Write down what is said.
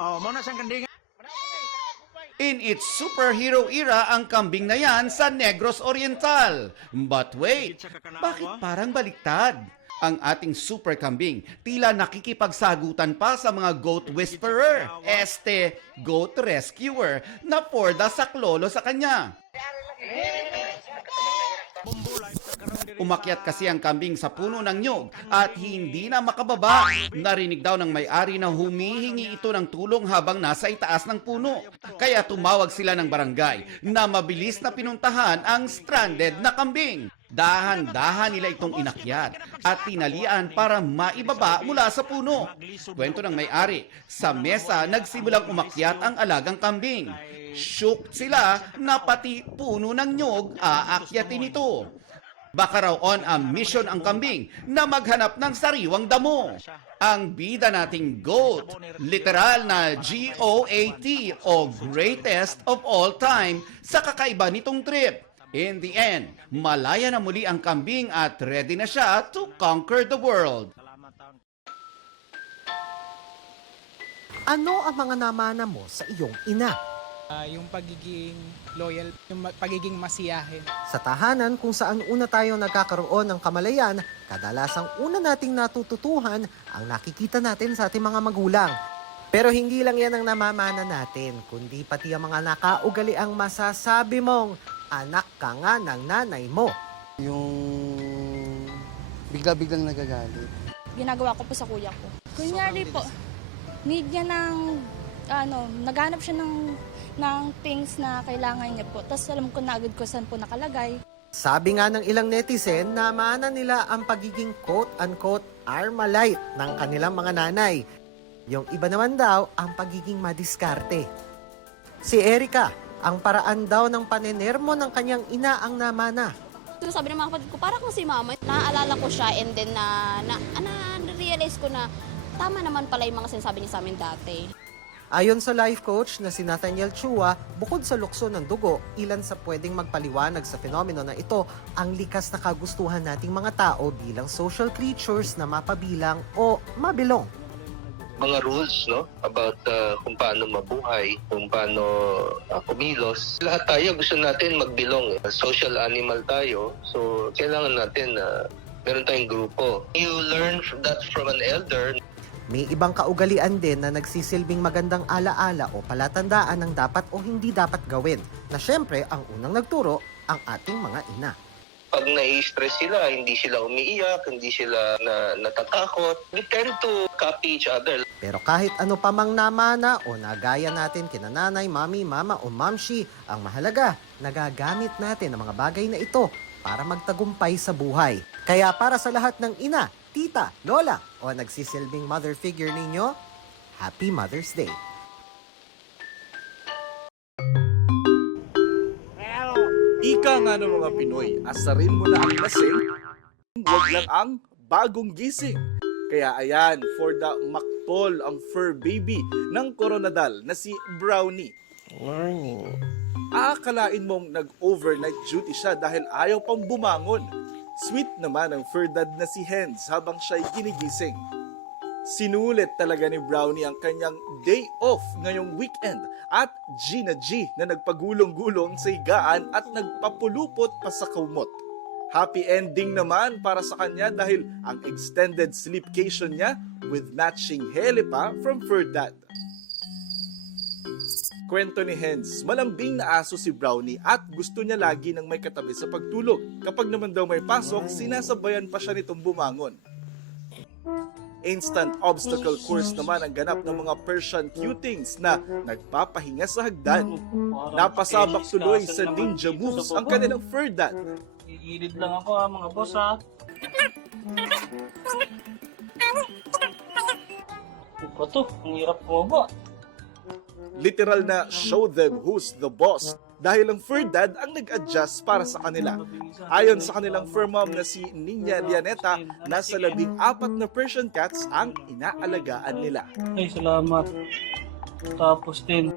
Oh, mo na sang kandingan. In its superhero era ang kambing na yan sa Negros Oriental. But wait, bakit parang baliktad? Ang ating super kambing tila nakikipagsagutan pa sa mga goat whisperer, goat rescuer na porda saklolo sa kanya. Umakyat kasi ang kambing sa puno ng nyog at hindi na makababa. Narinig daw ng may-ari na humihingi ito ng tulong habang nasa itaas ng puno. Kaya tumawag sila ng barangay na mabilis na pinuntahan ang stranded na kambing. Dahan-dahan nila itong inakyat at tinalian para maibaba mula sa puno. Kwento ng may-ari, sa mesa nagsimulang umakyat ang alagang kambing. Shook sila na pati puno ng nyog aakyatin ito. Baka raw on a mission ang kambing na maghanap ng sariwang damo. Ang bida nating goat, literal na GOAT o greatest of all time sa kakaiba nitong trip. In the end, malaya na muli ang kambing at ready na siya to conquer the world. Ano ang mga namana mo sa iyong ina? Yung pagiging loyal, yung pagiging masiyahin. Sa tahanan kung saan una tayo nagkakaroon ng kamalayan, kadalasang una nating natututuhan ang nakikita natin sa ating mga magulang. Pero hindi lang yan ang namamana natin, kundi pati ang mga nakaugali ang masasabi mong anak ka nga ng nanay mo. Yung bigla-biglang nagagalit. Ginagawa ko po sa kuya ko. Kunyari po, need niya ng, naghanap siya ng things na kailangan niya po. Tapos alam ko na agad ko saan po nakalagay. Sabi nga ng ilang netizen, namana nila ang pagiging quote-unquote Armalite ng kanilang mga nanay. Yung iba naman daw, ang pagiging madiskarte. Si Erica, ang paraan daw ng panenermo ng kanyang ina ang namana. Sabi ng mga kapatid ko, parang kung si mama, naaalala ko siya and then na-realize ko na tama naman pala yung mga sinasabi niya sa amin dati. Ayon sa life coach na si Nathaniel Chua, bukod sa lukso ng dugo, ilan sa pwedeng magpaliwanag sa fenomeno na ito ang likas na kagustuhan nating mga tao bilang social creatures na mapabilang o mabilong. Mga rules, no, about kung paano mabuhay, kung paano kumilos. Lahat tayo gusto natin magbilong. Social animal tayo, so kailangan natin meron tayong grupo. You learn that from an elder. May ibang kaugalian din na nagsisilbing magandang alaala o palatandaan ng dapat o hindi dapat gawin, na syempre ang unang nagturo ang ating mga ina. Pag nai-stress sila, hindi sila umiiyak, hindi sila natatakot. We tend to copy each other. Pero kahit ano pa mang namana o nagaya natin kina nanay, mami, mama o mamshi, ang mahalaga, nagagamit natin ang mga bagay na ito para magtagumpay sa buhay. Kaya para sa lahat ng ina, tita, lola o nagsisilbing mother figure ninyo, Happy Mother's Day! Ika nga ng mga Pinoy, asarin mo na ang lasing, huwag lang ang bagong gising. Kaya ayan, for the maktol ang fur baby ng Coronadal na si Brownie. Morning. Aakalain mong nag-overnight duty siya dahil ayaw pang bumangon. Sweet naman ang fur dad na si Hens habang siya'y ginigising. Sinulit talaga ni Brownie ang kanyang day off ngayong weekend at Gina G na nagpagulong-gulong sa higaan at nagpapulupot pa sa kumot. Happy ending naman para sa kanya dahil ang extended sleepcation niya with matching hele pa from fur dad. Kwento ni Hens, malambing na aso si Brownie at gusto niya lagi ng may katabi sa pagtulog. Kapag naman daw may pasok, sinasabayan pa siya nitong bumangon. Instant obstacle course naman ang ganap ng mga Persian cutings na nagpapahinga sa hagdan. Napasabak tuloy sa ninja moves ang kanilang fur dad. Iilid lang ako mga boss ha. Ito to, ang hirap po ba? Literal na show them who's the boss dahil ang fur dad ang nag-adjust para sa kanila. Ayon sa kanilang fur mom na si Niña Lianeta, nasa 14 na Persian cats ang inaalagaan nila. Ay, salamat. Tapos din,